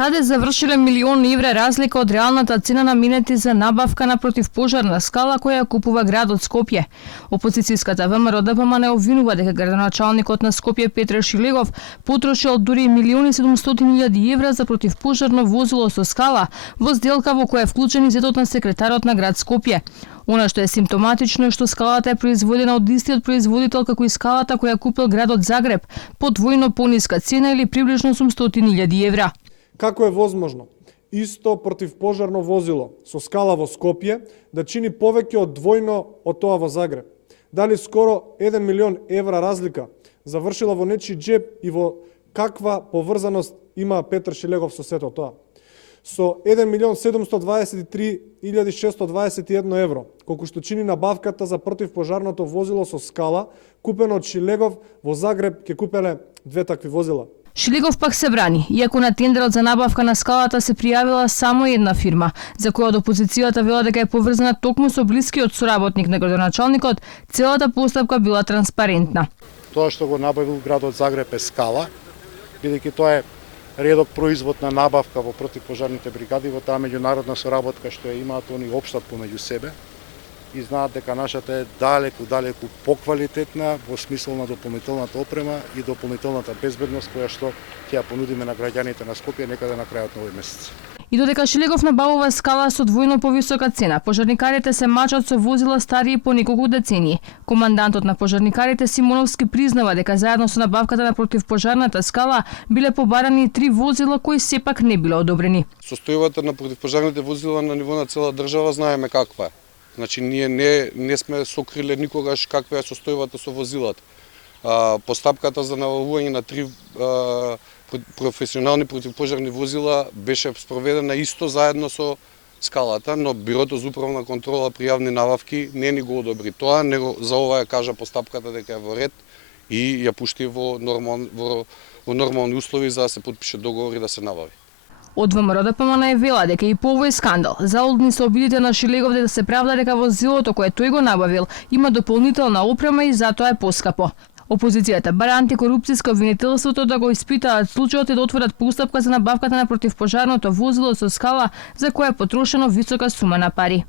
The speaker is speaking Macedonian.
Каде завршиле милиони евра разлика од реалната цена на минети за набавка на противпожарна скала која купува градот Скопје? Опозицијската ВМРО ДПМН обвинува дека градоначалникот на Скопје Петар Шилегов потрошил дури 1.700.000 евра за противпожарно возило со скала во сделка во која е вклучен и зетот на секретарот на град Скопје. Она што е симптоматично е што скалата е произведена од истиот производител како и скалата која купил градот Загреб по двојно пониска цена или приближно 800.000 евра. Како е возможно исто противпожарно возило со скала во Скопје да чини повеќе од двојно од тоа во Загреб? Дали скоро 1 милион евра разлика завршила во нечи джеб и во каква поврзаност има Петар Шилегов со сето тоа? Со 1.723.621 евро, колку што чини набавката за противпожарното возило со скала, купено од Шилегов во Загреб, ќе купеле две такви возила. Шилегов пак се брани, иако на тендерот за набавка на скалата се пријавила само една фирма, за која од опозицијата вела дека е поврзана токму со блискиот соработник на градоначалникот, целата постапка била транспарентна. Тоа што го набавил градот Загреб е скала, бидејќи тоа е редок производ на набавка во противпожарните бригади, во таа меѓународна соработка што ја имаат они општат помеѓу себе и знаат дека нашата е далеку поквалитетна во смисол на дополнителната опрема и дополнителната безбедност која што ќе ја понудиме на граѓаните на Скопје некаде на крајот на овој месец. И додека Шилегов набавува скала со двојно повисока цена, пожарникарите се мачат со возила старии по неколку децении. Командантот на пожарникарите Симоновски признава дека заедно со набавката на противпожарната скала биле побарани 3 возила кои сепак не биле одобрени. Состојбата на противпожарните возила на ниво на цела држава знаеме каква е. Значи ние не сме сокриле никогаш каква е состојбата со возилата. Постапката за набавување на 3 професионални противпожарни возила беше спроведена исто заедно со скалата, но Бирото за управна контрола при јавни набавки не ни го одобри тоа, него за ова ја кажа постапката дека е во ред и ја пушти во нормални услови за да се потпише договор и да се набави. Од ВМРО ДПМН е вела дека и по овој скандал залудни се обидите на Шилегов да се правда дека возилото кое тој го набавил има дополнителна опрема и затоа е поскапо. Опозицијата бара антикорупцијско обвинителството да го испитаат случајот и да отворат постапка за набавката на противпожарното возило со скала за која е потрошено висока сума на пари.